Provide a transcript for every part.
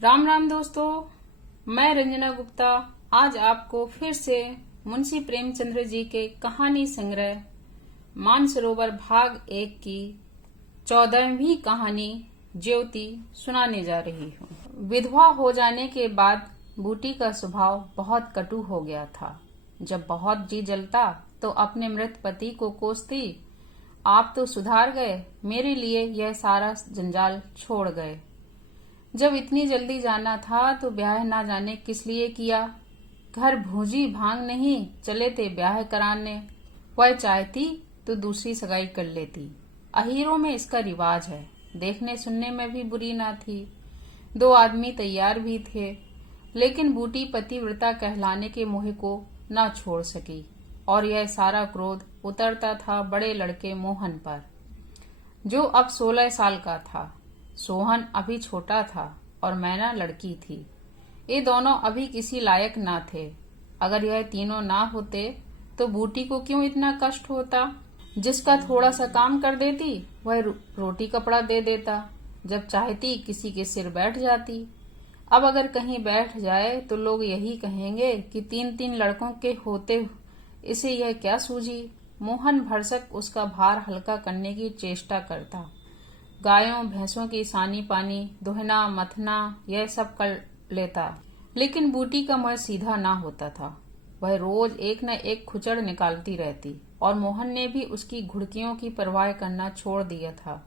राम राम दोस्तों, मैं रंजना गुप्ता आज आपको फिर से मुंशी प्रेमचंद्र जी के कहानी संग्रह मानसरोवर भाग 1 की 14वीं कहानी ज्योति सुनाने जा रही हूँ। विधवा हो जाने के बाद बूटी का स्वभाव बहुत कटु हो गया था। जब बहुत जी जलता तो अपने मृत पति को कोसती, आप तो सुधार गए, मेरे लिए यह सारा जंजाल छोड़ गए। जब इतनी जल्दी जाना था तो ब्याह ना जाने किस लिए किया। घर भूजी भांग नहीं चले थे ब्याह कराने। वह चाहती तो दूसरी सगाई कर लेती। अहीरों में इसका रिवाज है। देखने सुनने में भी बुरी ना थी। 2 आदमी तैयार भी थे, लेकिन बूटी पतिव्रता कहलाने के मोह को ना छोड़ सकी और यह सारा क्रोध उतरता था बड़े लड़के मोहन पर, जो अब 16 साल का था। सोहन अभी छोटा था और मैना लड़की थी। ये दोनों अभी किसी लायक ना थे। अगर यह तीनों ना होते तो बूटी को क्यों इतना कष्ट होता। जिसका थोड़ा सा काम कर देती वह रोटी कपड़ा दे देता। जब चाहती किसी के सिर बैठ जाती। अब अगर कहीं बैठ जाए तो लोग यही कहेंगे कि 3-3 लड़कों के होते इसे यह क्या सूझी। मोहन भरसक उसका भार हल्का करने की चेष्टा करता। गायों भैंसों की सानी पानी दुहना मथना यह सब कर लेता, लेकिन बूटी का मुंह सीधा ना होता था। वह रोज एक न एक खुचड़ निकालती रहती और मोहन ने भी उसकी घुड़कियों की परवाह करना छोड़ दिया था।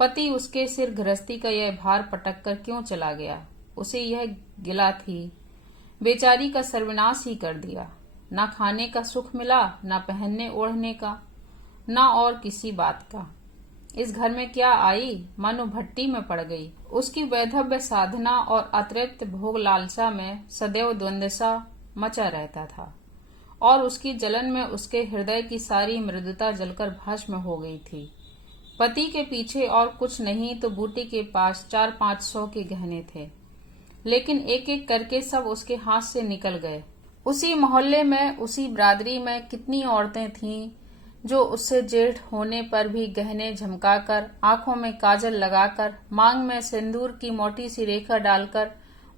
पति उसके सिर गृहस्थी का यह भार पटक कर क्यों चला गया, उसे यह गिला थी। बेचारी का सर्वनाश ही कर दिया। ना खाने का सुख मिला, ना पहनने ओढ़ने का, ना और किसी बात का। इस घर में क्या आई, मानो भट्टी में पड़ गई। उसकी वैधव्य साधना और अतिरिक्त भोग लालसा में सदैव द्वंद्वसा मचा रहता था और उसकी जलन में उसके हृदय की सारी मृदुता जलकर भस्म हो गई थी। पति के पीछे और कुछ नहीं तो बूटी के पास 400-500 के गहने थे, लेकिन एक एक करके सब उसके हाथ से निकल गए। उसी मोहल्ले में, उसी बिरादरी में कितनी औरतें थीं जो उससे जेठ होने पर भी गहने झमकाकर, आंखों में काजल लगाकर, मांग में सिंदूर की मोटी सी रेखा डालकर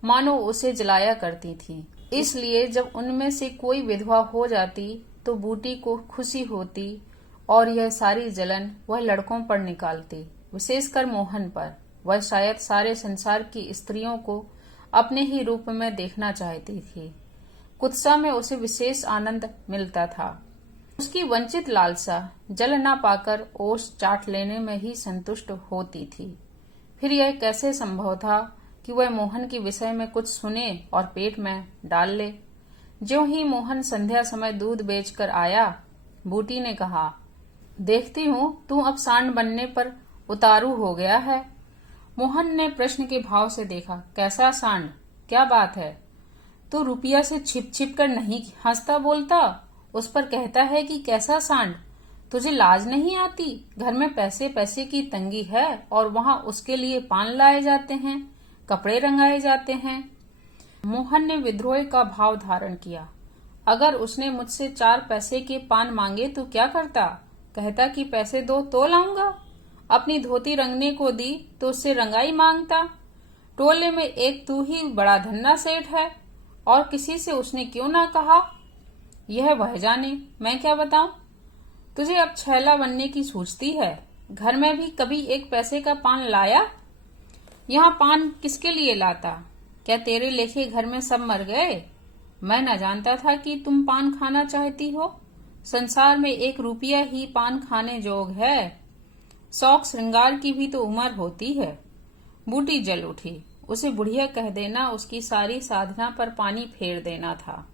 मानो उसे जलाया करती थीं। इसलिए जब उनमें से कोई विधवा हो जाती तो बूटी को खुशी होती और यह सारी जलन वह लड़कों पर निकालती, विशेषकर मोहन पर। वह शायद सारे संसार की स्त्रियों को अपने ही रूप में देखना चाहती थी। कुत्सा में उसे विशेष आनंद मिलता था। उसकी वंचित लालसा जल न पाकर ओस चाट लेने में ही संतुष्ट होती थी। फिर यह कैसे संभव था कि वह मोहन के विषय में कुछ सुने और पेट में डाल ले। ज्यों ही मोहन संध्या समय दूध बेचकर आया, बूटी ने कहा, देखती हूँ तू अब सांड बनने पर उतारू हो गया है। मोहन ने प्रश्न के भाव से देखा। कैसा सांड, क्या बात है? तू रुपया से छिप छिप कर नहीं हंसता बोलता, उस पर कहता है कि कैसा सांड। तुझे लाज नहीं आती? घर में पैसे पैसे की तंगी है और वहाँ उसके लिए पान लाए जाते हैं, कपड़े रंगाए जाते हैं। मोहन ने विद्रोह का भाव धारण किया। अगर उसने मुझसे 4 पैसे के पान मांगे तो क्या करता? कहता कि पैसे दो तो लाऊंगा। अपनी धोती रंगने को दी तो उससे रंगाई मांगता। टोले में एक तू ही बड़ा धन्ना सेठ है और किसी से उसने क्यों ना कहा। यह वह जाने, मैं क्या बताऊं। तुझे अब छैला बनने की सूझती है। घर में भी कभी 1 पैसे का पान लाया? यहाँ पान किसके लिए लाता? क्या तेरे लेखे घर में सब मर गए? मैं न जानता था कि तुम पान खाना चाहती हो। संसार में 1 रुपया ही पान खाने जोग है। शौक श्रृंगार की भी तो उम्र होती है। बूटी जल उठी। उसे बुढ़िया कह देना उसकी सारी साधना पर पानी फेर देना था।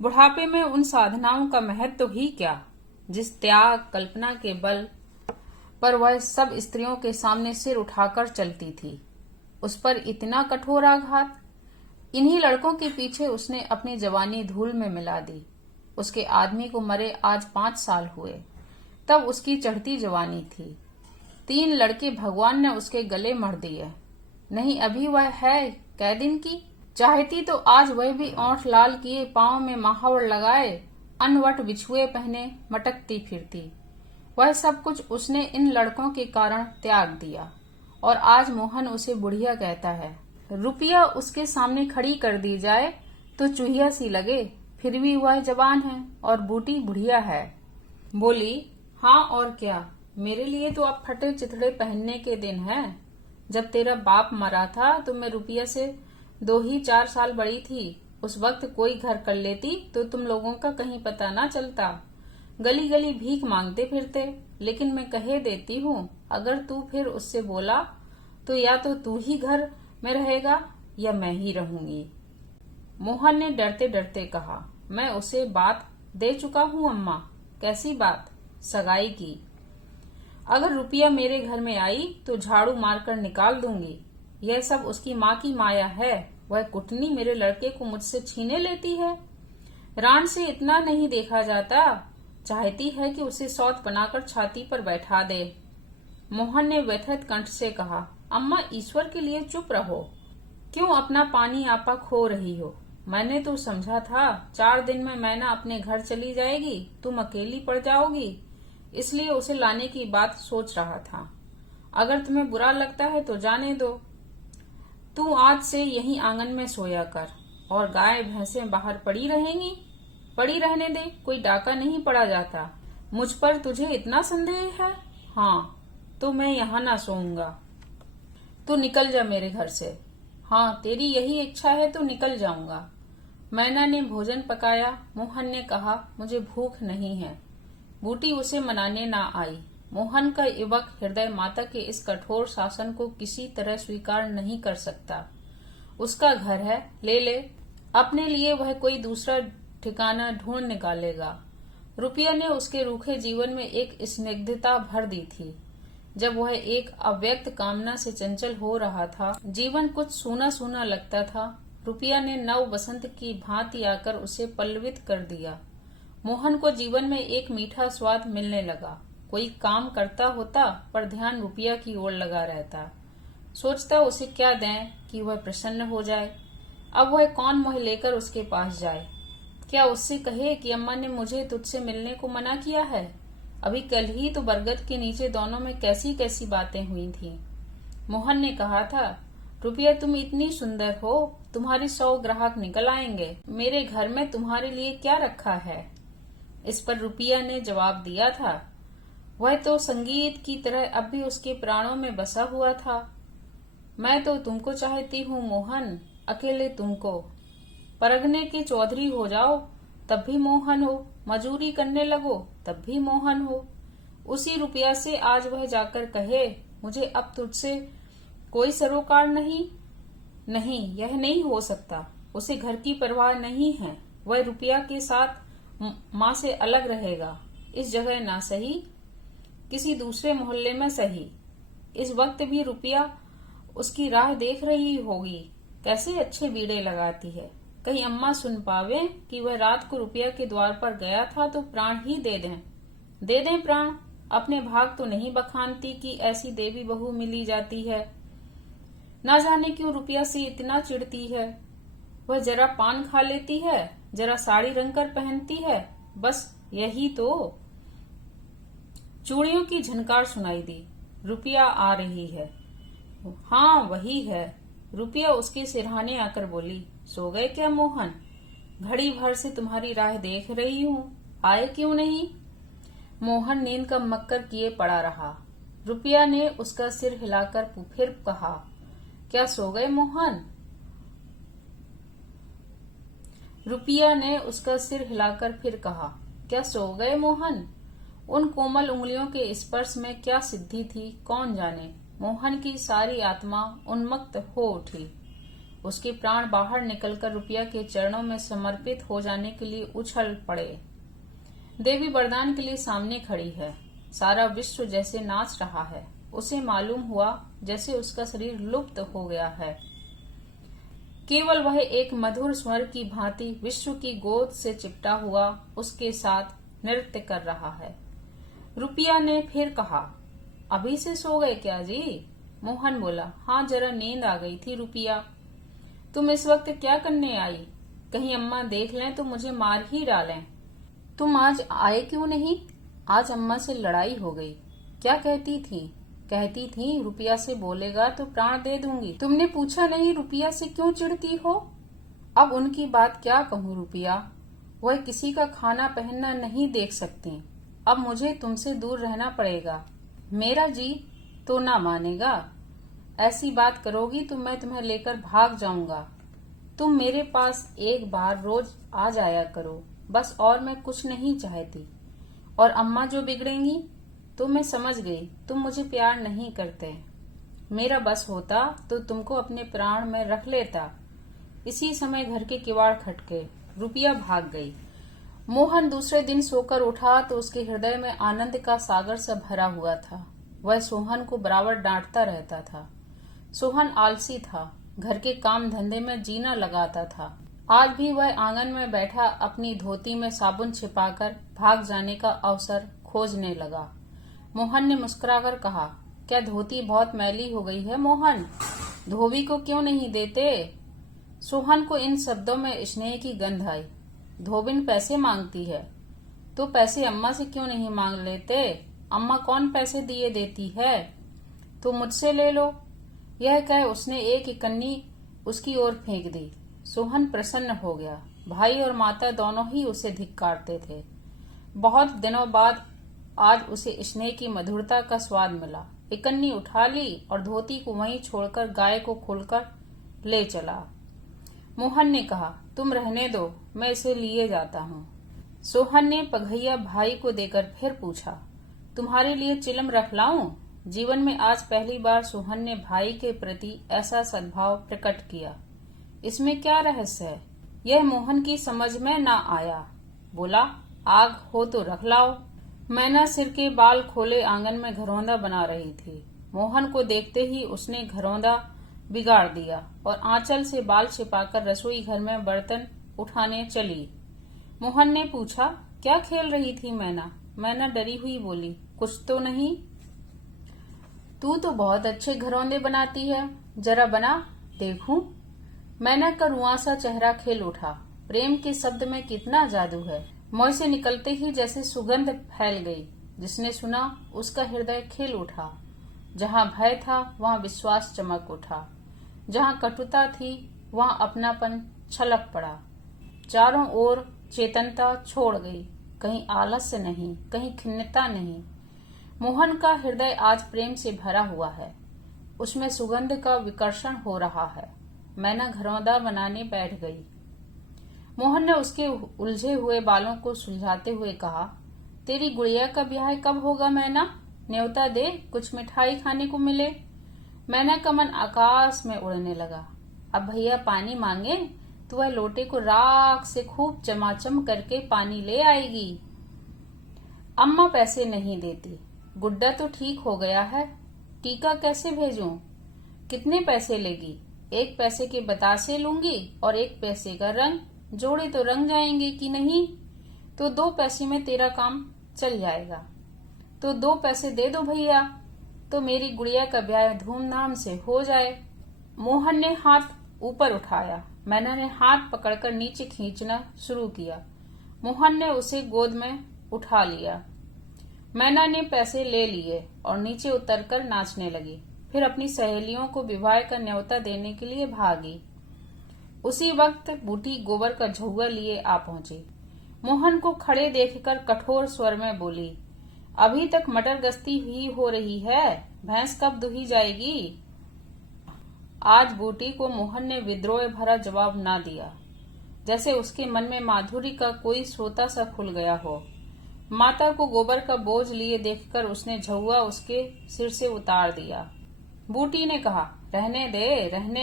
बुढ़ापे में उन साधनाओं का महत्व तो ही क्या, जिस त्याग कल्पना के बल पर वह सब स्त्रियों के सामने सिर उठाकर चलती थी, उस पर इतना कठोर आघात। इन्हीं लड़कों के पीछे उसने अपनी जवानी धूल में मिला दी। उसके आदमी को मरे आज 5 साल हुए, तब उसकी चढ़ती जवानी थी। 3 लड़के भगवान ने उसके गले मढ़ दिए। नहीं अभी वह है कै दिन की। चाहती तो आज वह भी ओंठ लाल किए, पांव में महावर लगाए, अनवट बिछुए पहने मटकती फिरती। वह सब कुछ उसने इन लड़कों के कारण त्याग दिया और आज मोहन उसे बुढ़िया कहता है। रुपया उसके सामने खड़ी कर दी जाए तो चूहिया सी लगे, फिर भी वह जवान है और बूटी बुढ़िया है। बोली, हाँ और क्या, मेरे लिए तो अब फटे चिथड़े पहनने के दिन है। जब तेरा बाप मरा था तो मैं रुपया से 2 ही 4 साल बड़ी थी। उस वक्त कोई घर कर लेती तो तुम लोगों का कहीं पता ना चलता। गली गली भीख मांगते फिरते, लेकिन मैं कहे देती हूँ, अगर तू फिर उससे बोला तो या तो तू ही घर में रहेगा या मैं ही रहूंगी। मोहन ने डरते डरते कहा, मैं उसे बात दे चुका हूँ अम्मा। कैसी बात? सगाई की। अगर रुपया मेरे घर में आई तो झाड़ू मारकर निकाल दूंगी। यह सब उसकी माँ की माया है। वह कुटनी मेरे लड़के को मुझसे छीने लेती है। रान से इतना नहीं देखा जाता। चाहती है कि उसे सौत बनाकर छाती पर बैठा दे। मोहन ने व्यथित कंठ से कहा, अम्मा ईश्वर के लिए चुप रहो। क्यों अपना पानी आपा खो रही हो? मैंने तो समझा था 4 दिन में मैना अपने घर चली जाएगी, तुम अकेली पड़ जाओगी, इसलिए उसे लाने की बात सोच रहा था। अगर तुम्हें बुरा लगता है तो जाने दो। तू आज से यहीं आंगन में सोया कर और गाय भैंसें बाहर पड़ी रहेंगी। पड़ी रहने दे, कोई डाका नहीं पड़ा जाता। मुझ पर तुझे इतना संदेह है? हाँ, तो मैं यहाँ ना सोऊंगा। तू निकल जा मेरे घर से। हाँ, तेरी यही इच्छा है तो निकल जाऊंगा। मैना ने भोजन पकाया। मोहन ने कहा, मुझे भूख नहीं है। बूटी उसे मनाने ना आई। मोहन का युवक हृदय माता के इस कठोर शासन को किसी तरह स्वीकार नहीं कर सकता। उसका घर है, ले ले। अपने लिए वह कोई दूसरा ठिकाना ढूंढ निकालेगा। रुपया ने उसके रूखे जीवन में एक स्निग्धता भर दी थी। जब वह एक अव्यक्त कामना से चंचल हो रहा था, जीवन कुछ सूना सूना लगता था। रुपया ने नव बसंत की भांति आकर उसे पल्लवित कर दिया। मोहन को जीवन में एक मीठा स्वाद मिलने लगा। कोई काम करता होता पर ध्यान रुपया की ओर लगा रहता। सोचता उसे क्या दें कि वह प्रसन्न हो जाए। अब वह कौन मोह लेकर उसके पास जाए? क्या उससे कहे कि अम्मा ने मुझे तुझसे मिलने को मना किया है? अभी कल ही तो बरगद के नीचे दोनों में कैसी कैसी बातें हुई थीं। मोहन ने कहा था, रुपया तुम इतनी सुंदर हो, तुम्हारे 100 ग्राहक निकल आएंगे। मेरे घर में तुम्हारे लिए क्या रखा है? इस पर रुपया ने जवाब दिया था, वह तो संगीत की तरह अब भी उसके प्राणों में बसा हुआ था। मैं तो तुमको चाहती हूँ मोहन, अकेले तुमको। परगने के चौधरी हो जाओ तब भी मोहन हो, मजूरी करने लगो तब भी मोहन हो। उसी रुपया से आज वह जाकर कहे, मुझे अब तुझसे कोई सरोकार नहीं। नहीं, यह नहीं हो सकता। उसे घर की परवाह नहीं है। वह रुपया के साथ माँ से अलग रहेगा। इस जगह ना सही, किसी दूसरे मोहल्ले में सही। इस वक्त भी रुपया उसकी राह देख रही होगी। कैसे अच्छे बीड़े लगाती है। कहीं अम्मा सुन पावे कि वह रात को रुपया के द्वार पर गया था तो प्राण ही दे दें प्राण। अपने भाग तो नहीं बखानती कि ऐसी देवी बहू मिली जाती है। ना जाने क्यों रुपया से इतना चिढ़ती है। वह जरा पान खा लेती है, जरा साड़ी रंगकर पहनती है, बस यही तो। चूड़ियों की झनकार सुनाई दी। रुपया आ रही है। हाँ, वही है। रुपया उसके सिरहाने आकर बोली, सो गए क्या मोहन? घड़ी भर से तुम्हारी राह देख रही हूँ, आए क्यों नहीं? मोहन नींद का मक्कर किए पड़ा रहा। रुपया ने उसका सिर हिलाकर फिर कहा, क्या सो गए मोहन? रुपया ने उसका सिर हिलाकर फिर कहा, क्या सो गए मोहन? उन कोमल उंगलियों के स्पर्श में क्या सिद्धि थी कौन जाने। मोहन की सारी आत्मा उन्मत्त हो उठी। उसके प्राण बाहर निकलकर रुपया के चरणों में समर्पित हो जाने के लिए उछल पड़े। देवी वरदान के लिए सामने खड़ी है। सारा विश्व जैसे नाच रहा है। उसे मालूम हुआ जैसे उसका शरीर लुप्त हो गया है। केवल वह एक मधुर स्वर की भांति विश्व की गोद से चिपटा हुआ उसके साथ नृत्य कर रहा है। रुपया ने फिर कहा, अभी से सो गए क्या जी? मोहन बोला, हाँ, जरा नींद आ गई थी रुपया। तुम इस वक्त क्या करने आई? कहीं अम्मा देख लें तो मुझे मार ही डालें। तुम आज आए क्यों नहीं? आज अम्मा से लड़ाई हो गई। क्या कहती थी? कहती थी रुपया से बोलेगा तो प्राण दे दूंगी। तुमने पूछा नहीं रुपया से क्यों चिढ़ती हो? अब उनकी बात क्या कहूँ रुपया, वह किसी का खाना पहनना नहीं देख सकती। अब मुझे तुमसे दूर रहना पड़ेगा। मेरा जी तो ना मानेगा। ऐसी बात करोगी तो मैं तुम्हें लेकर भाग जाऊंगा। तुम मेरे पास एक बार रोज आ जाया करो, बस, और मैं कुछ नहीं चाहती। और अम्मा जो बिगड़ेंगी तो मैं समझ गई तुम मुझे प्यार नहीं करते। मेरा बस होता तो तुमको अपने प्राण में रख लेता। इसी समय घर के किवाड़ खटके, रुपया भाग गई। मोहन दूसरे दिन सोकर उठा तो उसके हृदय में आनंद का सागर सा भरा हुआ था। वह सोहन को बराबर डांटता रहता था। सोहन आलसी था, घर के काम धंधे में जीना लगाता था। आज भी वह आंगन में बैठा अपनी धोती में साबुन छिपाकर भाग जाने का अवसर खोजने लगा। मोहन ने मुस्कुराकर कहा, क्या धोती बहुत मैली हो गई है मोहन? धोबी को क्यों नहीं देते? सोहन को इन शब्दों में स्नेह की गंध आई। धोबिन पैसे मांगती है तो पैसे अम्मा से क्यों नहीं मांग लेते? अम्मा कौन पैसे दिए देती है? तो मुझसे ले लो। यह कह उसने एक इकन्नी उसकी ओर फेंक दी। सोहन प्रसन्न हो गया। भाई और माता दोनों ही उसे धिक्कारते थे। बहुत दिनों बाद आज उसे स्नेह की मधुरता का स्वाद मिला। इकन्नी उठा ली और धोती को वहीं छोड़कर गाय को खोलकर ले चला। मोहन ने कहा, तुम रहने दो, मैं इसे लिए जाता हूँ। सोहन ने पघैया भाई को देकर फिर पूछा, तुम्हारे लिए चिलम रख लाऊं? जीवन में आज पहली बार सोहन ने भाई के प्रति ऐसा सद्भाव प्रकट किया। इसमें क्या रहस्य है? यह मोहन की समझ में न आया। बोला, आग हो तो रख लाओ। मैना सिर के बाल खोले आंगन में घरौंदा बना रही थी। मोहन को देखते ही उसने घरौंदा बिगाड़ दिया और आंचल से बाल छिपाकर रसोई घर में बर्तन उठाने चली। मोहन ने पूछा, क्या खेल रही थी मैना? मैना डरी हुई बोली, कुछ तो नहीं। तू तो बहुत अच्छे घरौंदे बनाती है, जरा बना देखूं। मैना का रुआंसा चेहरा खिल उठा। प्रेम के शब्द में कितना जादू है। मुंह से निकलते ही जैसे सुगंध फैल गई। जिसने सुना उसका हृदय खिल उठा। जहाँ भय था वहाँ विश्वास चमक उठा। जहाँ कटुता थी वहाँ अपनापन छलक पड़ा। चारों ओर चेतनता छोड़ गई। कहीं आलस्य नहीं, कहीं खिन्नता नहीं। मोहन का हृदय आज प्रेम से भरा हुआ है। उसमें सुगंध का विकर्षण हो रहा है। मैना घरौंदा बनाने बैठ गई। मोहन ने उसके उलझे हुए बालों को सुलझाते हुए कहा, तेरी गुड़िया का ब्याह कब होगा मैना? न्योता दे, कुछ मिठाई खाने को मिले। मैना का मन आकाश में उड़ने लगा। अब भैया पानी मांगे तो वह लोटे को राख से खूब चमाचम करके पानी ले आएगी। अम्मा पैसे नहीं देती। गुड्डा तो ठीक हो गया है, टीका कैसे भेजूं? कितने पैसे लेगी? 1 पैसे के बतासे लूंगी और 1 पैसे का रंग। जोड़े तो रंग जाएंगे कि नहीं? तो 2 पैसे में तेरा काम चल जाएगा। तो 2 पैसे दे दो भैया, तो मेरी गुड़िया का ब्याह धूमधाम से हो जाए। मोहन ने हाथ ऊपर उठाया। मैना ने हाथ पकड़कर नीचे खींचना शुरू किया। मोहन ने उसे गोद में उठा लिया। मैना ने पैसे ले लिए और नीचे उतरकर नाचने लगी। फिर अपनी सहेलियों को विवाह का न्योता देने के लिए भागी। उसी वक्त बूटी गोबर का झउआ लिए आ पहुंची। मोहन को खड़े देखकर कठोर स्वर में बोली, अभी तक मटर गश्ती ही हो रही है, भैंस कब दुही जाएगी? आज बूटी को मोहन ने विद्रोह भरा जवाब ना दिया, जैसे उसके मन में माधुरी का कोई सोता सा खुल गया हो। माता को गोबर का बोझ लिए देखकर उसने झउआ उसके सिर से उतार दिया। बूटी ने कहा, रहने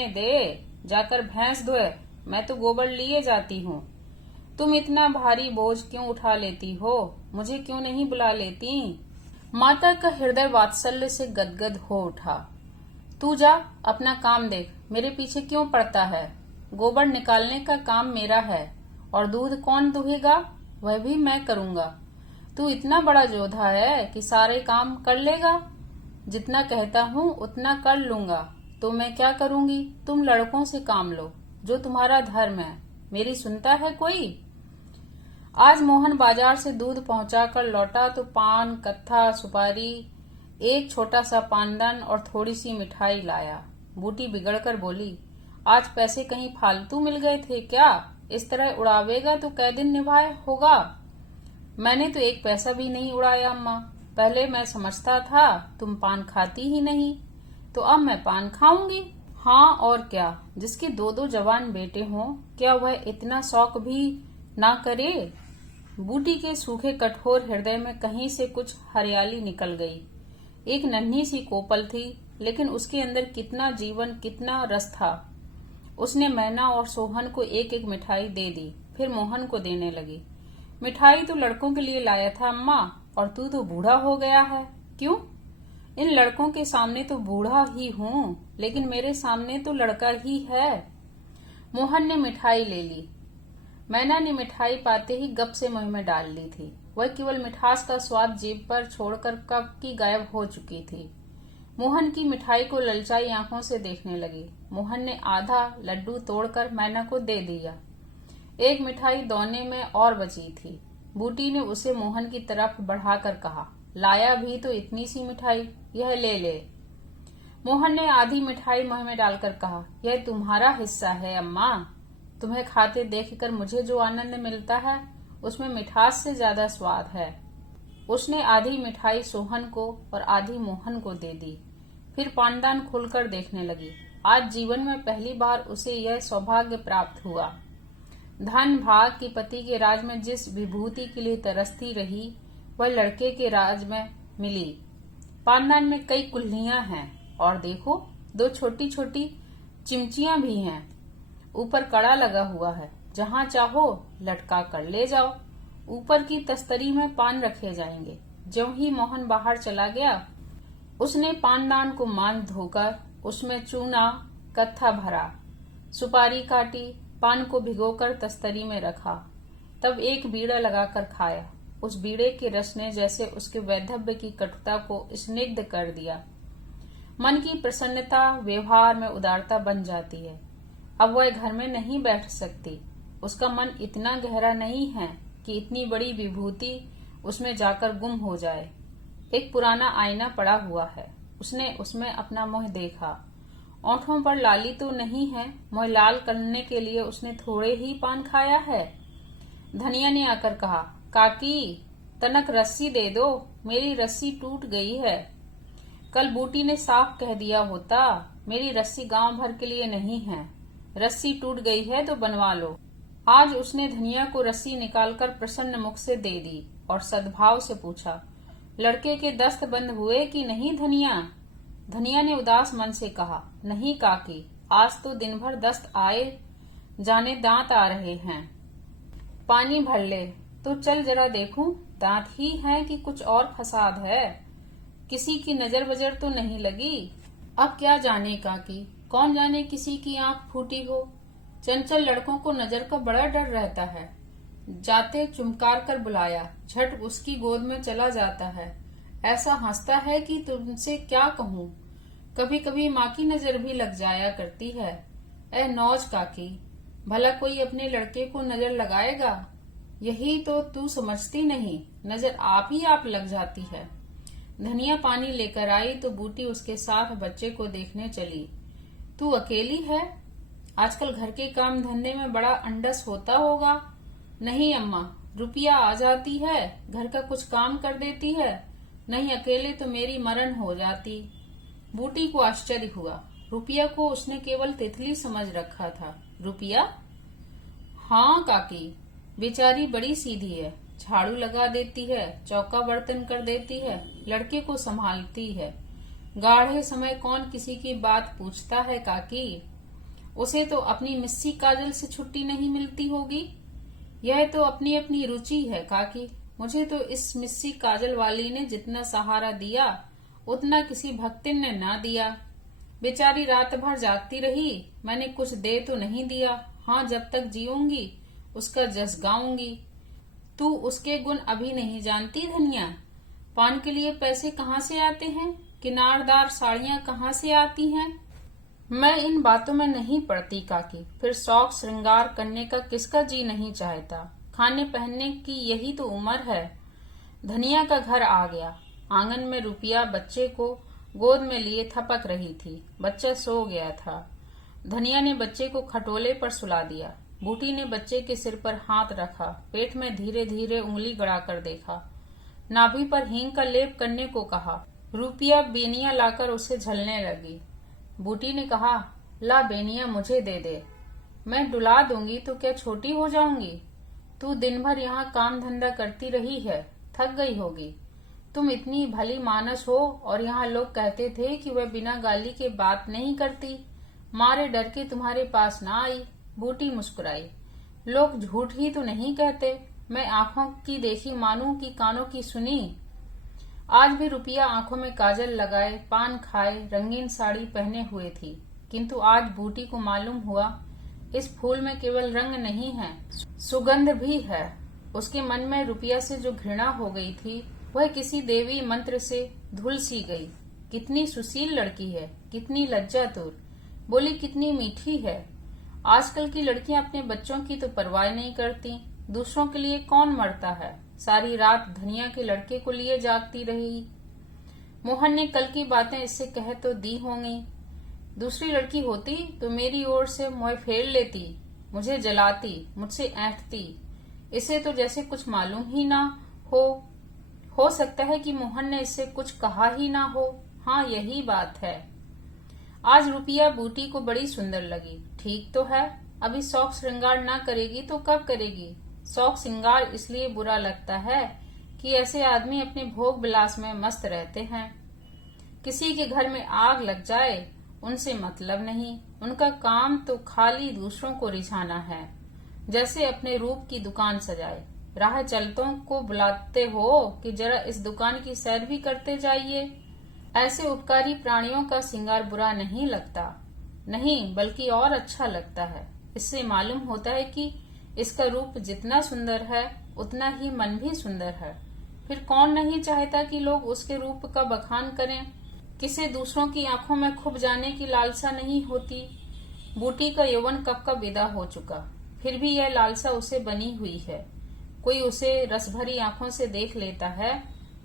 दे, जाकर भैंस धोए, मैं तो गोबर लिए जाती हूँ। तुम इतना भारी बोझ क्यों उठा लेती हो? मुझे क्यों नहीं बुला लेती? माता का हृदय वात्सल्य से गदगद हो उठा। तू जा, अपना काम देख, मेरे पीछे क्यों पड़ता है? गोबर निकालने का काम मेरा है और दूध कौन दुहेगा? वह भी मैं करूंगा। तू इतना बड़ा योद्धा है कि सारे काम कर लेगा। जितना कहता हूँ उतना कर लूंगा। तो मैं क्या करूंगी? तुम लड़कों से काम लो, जो तुम्हारा धर्म है। मेरी सुनता है कोई? आज मोहन बाजार से दूध पहुंचाकर लौटा तो पान, कत्था, सुपारी एक छोटा सा पानदान और थोड़ी सी मिठाई लाया। बूटी बिगड़कर बोली, आज पैसे कहीं फालतू मिल गए थे क्या? इस तरह उड़ावेगा तो कै दिन निभाए होगा? मैंने तो एक पैसा भी नहीं उड़ाया अम्मा। पहले मैं समझता था तुम पान खाती ही नहीं, तो अब मैं पान खाऊंगी। हाँ और क्या, जिसके दो दो जवान बेटे हों, क्या वह इतना शौक भी ना करे? बूटी के सूखे कठोर हृदय में कहीं से कुछ हरियाली निकल गई। एक नन्ही सी कोपल थी, लेकिन उसके अंदर कितना जीवन, कितना रस था। उसने मैना और सोहन को एक एक मिठाई दे दी, फिर मोहन को देने लगी। मिठाई तो लड़कों के लिए लाया था अम्मा, और तू तो बूढ़ा हो गया है। क्यों? इन लड़कों के सामने तो बूढ़ा ही हूँ, लेकिन मेरे सामने तो लड़का ही है। मोहन ने मिठाई ले ली। मैना ने मिठाई पाते ही गप से मुंह में डाल ली थी। वह केवल मिठास का स्वाद जीभ पर छोड़कर कब की गायब हो चुकी थी। मोहन की मिठाई को ललचाई आंखों से देखने लगी। मोहन ने आधा लड्डू तोड़कर मैना को दे दिया। एक मिठाई दौने में और बची थी। बूटी ने उसे मोहन की तरफ बढ़ाकर कहा, लाया भी तो इतनी सी मिठाई, यह ले ले। मोहन ने आधी मिठाई मुंह में डालकर कहा, यह तुम्हारा हिस्सा है अम्मा। तुम्हें खाते देखकर मुझे जो आनंद मिलता है, उसमें मिठास से ज्यादा स्वाद है। उसने आधी मिठाई सोहन को और आधी मोहन को दे दी। फिर पानदान खोलकर देखने लगी। आज जीवन में पहली बार उसे यह सौभाग्य प्राप्त हुआ। धन भाग की पति के राज में जिस विभूति के लिए तरसती रही, वह लड़के के राज में मिली। पानदान में कई कुल्हियां हैं, और देखो, दो छोटी छोटी चिमचियां भी हैं। ऊपर कड़ा लगा हुआ है, जहां चाहो लटका कर ले जाओ। ऊपर की तस्तरी में पान रखे जाएंगे। ज्यों ही मोहन बाहर चला गया, उसने पानदान को मान धोकर उसमें चूना कत्था भरा, सुपारी काटी, पान को भिगोकर तस्तरी में रखा, तब एक बीड़ा लगाकर खाया। उस बीड़े के रस ने जैसे उसके वैधव्य की कटुता को स्निग्ध कर दिया। मन की प्रसन्नता व्यवहार में उदारता बन जाती है। अब वह घर में नहीं बैठ सकती। उसका मन इतना गहरा नहीं है कि इतनी बड़ी विभूति उसमें जाकर गुम हो जाए। एक पुराना आईना पड़ा हुआ है। उसने उसमें अपना मुंह देखा। ओंठों पर लाली तो नहीं है। मुंह लाल करने के लिए उसने थोड़े ही पान खाया है। धनिया ने आकर कहा, काकी, तनक रस्सी दे दो, मेरी रस्सी टूट गई है। कल बूटी ने साफ कह दिया होता, मेरी रस्सी गांव भर के लिए नहीं है। रस्सी टूट गई है तो बनवा लो। आज उसने धनिया को रस्सी निकालकर प्रसन्न मुख से दे दी और सद्भाव से पूछा, लड़के के दस्त बंद हुए कि नहीं धनिया? धनिया ने उदास मन से कहा, नहीं काकी, आज तो दिन भर दस्त आए जाने दांत आ रहे हैं। पानी भर ले। तो चल जरा देखूं, दांत ही हैं कि कुछ और फसाद है। किसी की नजर बजर तो नहीं लगी? अब क्या जाने काकी, कौन जाने किसी की आंख फूटी हो। चंचल लड़कों को नजर का बड़ा डर रहता है। जाते चुमकार कर बुलाया, झट उसकी गोद में चला जाता है। ऐसा हंसता है कि तुमसे क्या कहूँ। कभी कभी माँ की नजर भी लग जाया करती है। ए नौज काकी, भला कोई अपने लड़के को नजर लगाएगा? यही तो तू समझती नहीं, नजर आप ही आप लग जाती है। धनिया पानी लेकर आई तो बूटी उसके साथ बच्चे को देखने चली। तू अकेली है? आजकल घर के काम धंधे में बड़ा अंडस होता होगा। नहीं अम्मा, रुपया आ जाती है, घर का कुछ काम कर देती है। नहीं अकेले तो मेरी मरण हो जाती। बूटी को आश्चर्य हुआ। रुपया को उसने केवल तितली समझ रखा था। रुपया? हाँ काकी, बेचारी बड़ी सीधी है। झाड़ू लगा देती है, चौका बर्तन कर देती है, लड़के को संभालती है। गाढ़े समय कौन किसी की बात पूछता है काकी? उसे तो अपनी मिस्सी काजल से छुट्टी नहीं मिलती होगी। यह तो अपनी अपनी रुचि है काकी। मुझे तो इस मिस्सी काजल वाली ने जितना सहारा दिया, उतना किसी भक्तिन ने ना दिया। बेचारी रात भर जागती रही, मैंने कुछ दे तो नहीं दिया। हाँ, जब तक जीऊंगी उसका जस गाऊंगी। तू उसके गुण अभी नहीं जानती धनिया। पान के लिए पैसे कहाँ से आते हैं? किनारदार साड़ियाँ कहाँ से आती हैं? मैं इन बातों में नहीं पड़ती काकी। फिर शौक श्रृंगार करने का किसका जी नहीं चाहता? खाने पहनने की यही तो उम्र है। धनिया का घर आ गया। आंगन में रुपया बच्चे को गोद में लिए थपक रही थी। बच्चा सो गया था। धनिया ने बच्चे को खटोले पर सुला दिया। बूटी ने बच्चे के सिर पर हाथ रखा, पेट में धीरे धीरे उंगली गड़ाकर देखा, नाभि पर हींग का लेप करने को कहा। रुपया बेनिया लाकर उसे झलने लगी। बूटी ने कहा, ला बेनिया मुझे दे दे, मैं डुला दूंगी तो क्या छोटी हो जाऊंगी? तू दिन भर यहाँ काम धंधा करती रही है, थक गई होगी। तुम इतनी भली मानस हो और यहाँ लोग कहते थे कि वह बिना गाली के बात नहीं करती, मारे डर के तुम्हारे पास ना आई। बूटी मुस्कुराई। लोग झूठ ही तो नहीं कहते, मैं आंखों की देखी मानूं कि कानों की सुनी। आज भी रुपया आंखों में काजल लगाए, पान खाए, रंगीन साड़ी पहने हुए थी, किंतु आज बूटी को मालूम हुआ इस फूल में केवल रंग नहीं है, सुगंध भी है। उसके मन में रुपया से जो घृणा हो गई थी वह किसी देवी मंत्र से धुल सी गई। कितनी सुशील लड़की है, कितनी लज्जातुर, बोली कितनी मीठी है। आजकल की लड़कियां अपने बच्चों की तो परवाह नहीं करती, दूसरों के लिए कौन मरता है। सारी रात धनिया के लड़के को लिए जागती रही। मोहन ने कल की बातें इससे कह तो दी होंगी। दूसरी लड़की होती तो मेरी ओर से मुंह फेर लेती, मुझे जलाती, मुझसे ऐंठती। इसे तो जैसे कुछ मालूम ही ना हो सकता है कि मोहन ने इससे कुछ कहा ही ना हो। हाँ, यही बात है। आज रुपया बूटी को बड़ी सुंदर लगी। ठीक तो है, अभी शौक श्रृंगार ना करेगी तो कब करेगी? शौक श्रृंगार इसलिए बुरा लगता है कि ऐसे आदमी अपने भोग विलास में मस्त रहते हैं। किसी के घर में आग लग जाए उनसे मतलब नहीं, उनका काम तो खाली दूसरों को रिझाना है। जैसे अपने रूप की दुकान सजाए, राह चलतों को बुलाते हो कि जरा इस दुकान की सैर भी करते जाइए। ऐसे उपकारी प्राणियों का श्रृंगार बुरा नहीं लगता, नहीं बल्कि और अच्छा लगता है। इससे मालूम होता है कि इसका रूप जितना सुंदर है उतना ही मन भी सुंदर है। फिर कौन नहीं चाहता कि लोग उसके रूप का बखान करें? किसे दूसरों की आंखों में खुब जाने की लालसा नहीं होती। बूटी का यौवन कब का विदा हो चुका, फिर भी यह लालसा उसे बनी हुई है। कोई उसे रसभरी आंखों से देख लेता है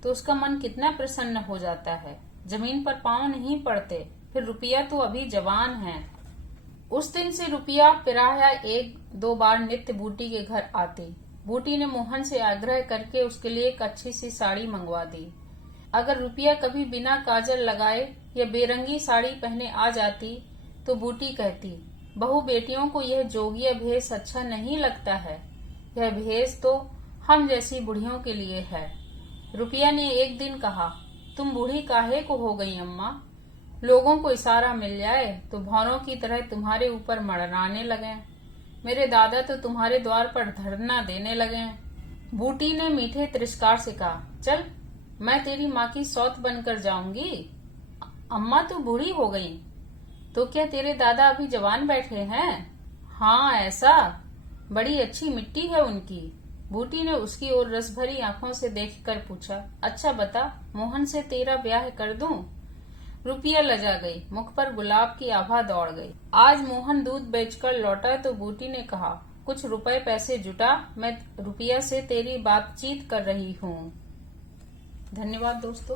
तो उसका मन कितना प्रसन्न हो जाता है। जमीन पर पांव नहीं पड़ते। फिर रुपया तो अभी जवान है। उस दिन से रुपया प्रायः 1-2 बार नित्य बूटी के घर आती। बूटी ने मोहन से आग्रह करके उसके लिए एक अच्छी सी साड़ी मंगवा दी। अगर रुपया कभी बिना काजल लगाए या बेरंगी साड़ी पहने आ जाती तो बूटी कहती, बहू बेटियों को यह जोगिया भेष अच्छा नहीं लगता है, यह भेष तो हम जैसी बुढ़ियों के लिए है। रुपया ने एक दिन कहा, तुम बूढ़ी काहे को हो गई अम्मा? लोगों को इशारा मिल जाए तो भौरों की तरह तुम्हारे ऊपर मड़राने लगे। मेरे दादा तो तुम्हारे द्वार पर धरना देने लगे। बूटी ने मीठे तिरस्कार से कहा, चल मैं तेरी माँ की सौत बनकर जाऊंगी। अम्मा तू बूढ़ी हो गई तो क्या तेरे दादा अभी जवान बैठे हैं? हाँ ऐसा, बड़ी अच्छी मिट्टी है उनकी। बूटी ने उसकी ओर रसभरी आंखों से देखकर पूछा, अच्छा बता, मोहन से तेरा ब्याह कर दूं? रुपया लजा गई, मुख पर गुलाब की आभा दौड़ गई। आज मोहन दूध बेचकर लौटा तो बूटी ने कहा, कुछ रुपए पैसे जुटा, मैं रुपया से तेरी बातचीत कर रही हूँ। धन्यवाद दोस्तों।